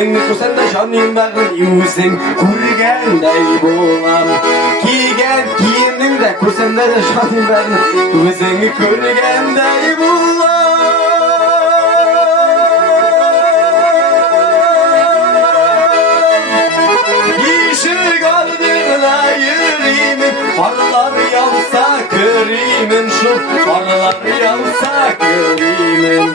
Meni ko'rsan da jonim bag'rim o'zing ko'rganday bo'lam kiygan kiyimingda ko'rsan da jonim bag'rim o'zing ko'rganday bo'lam eshik oldida yurayman qorlar yog'sa ko'rayman shu qorlar yog'sa ko'rayman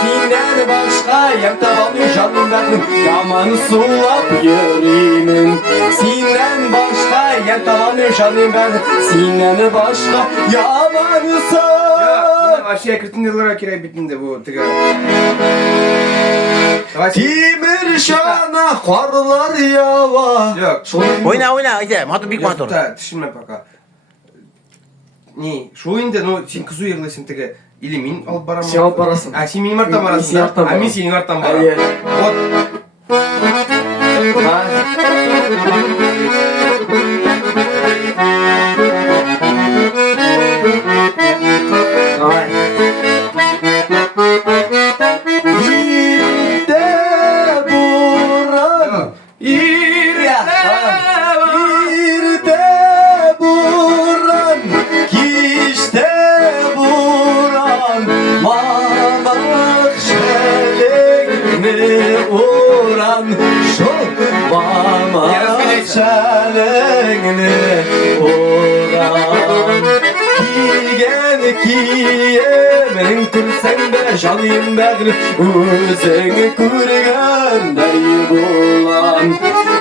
sendan boshqa yamtavonim jonim bag'rim yomon suvlab yurayman sendan boshqa yamtavonim jonim bag'rim sendan boshqa yomon suv вообще картиналар kerak bitinde bu tiga. Temir shana qorlar yava. Yok. Oyna işte motor büyük motor. Düşünme пока. Ne? Şu oyunda no sen kızı yerlesin tiga. Или min alıp baramam. Sen alıp barasın. Ha sen benim arttan barasın. Sen arttan Ha ben senin arttan baram. Hayır. Ot. Ha? Давай. İrde buran. İrde buran. Kişte buran. Mamak şelekni uğran. Şu mamak şelekni uğran. Kiygen kiyemenin kırsan da jonim bag'rim o'zing ko'rganday bo'lam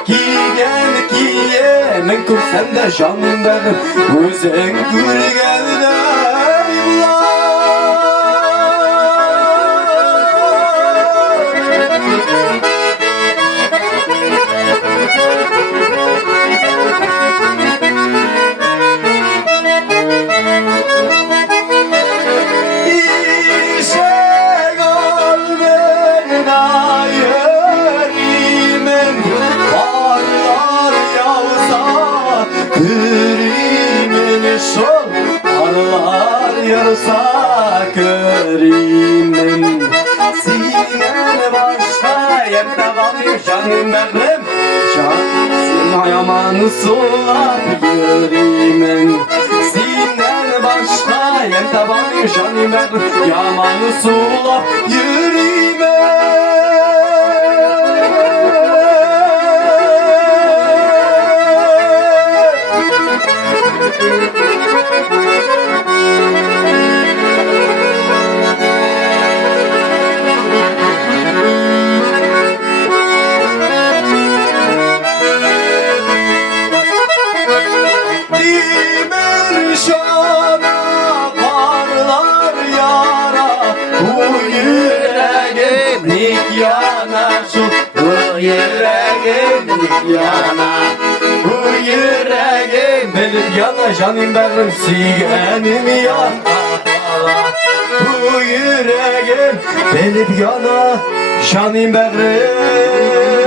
kiygen kiyemenin kırsan da jonim bag'rim o'zing ko'rganday yarsa körimin Sinen başka yerde kalıyor canım benim Sen yamanı sulap yürümen Sinen başka yerde kalıyor canım benim Yamanı sulap yana Bu yüreğim benim yana Canım benim suygenim yana Bu yüreğim benim yana Canım benim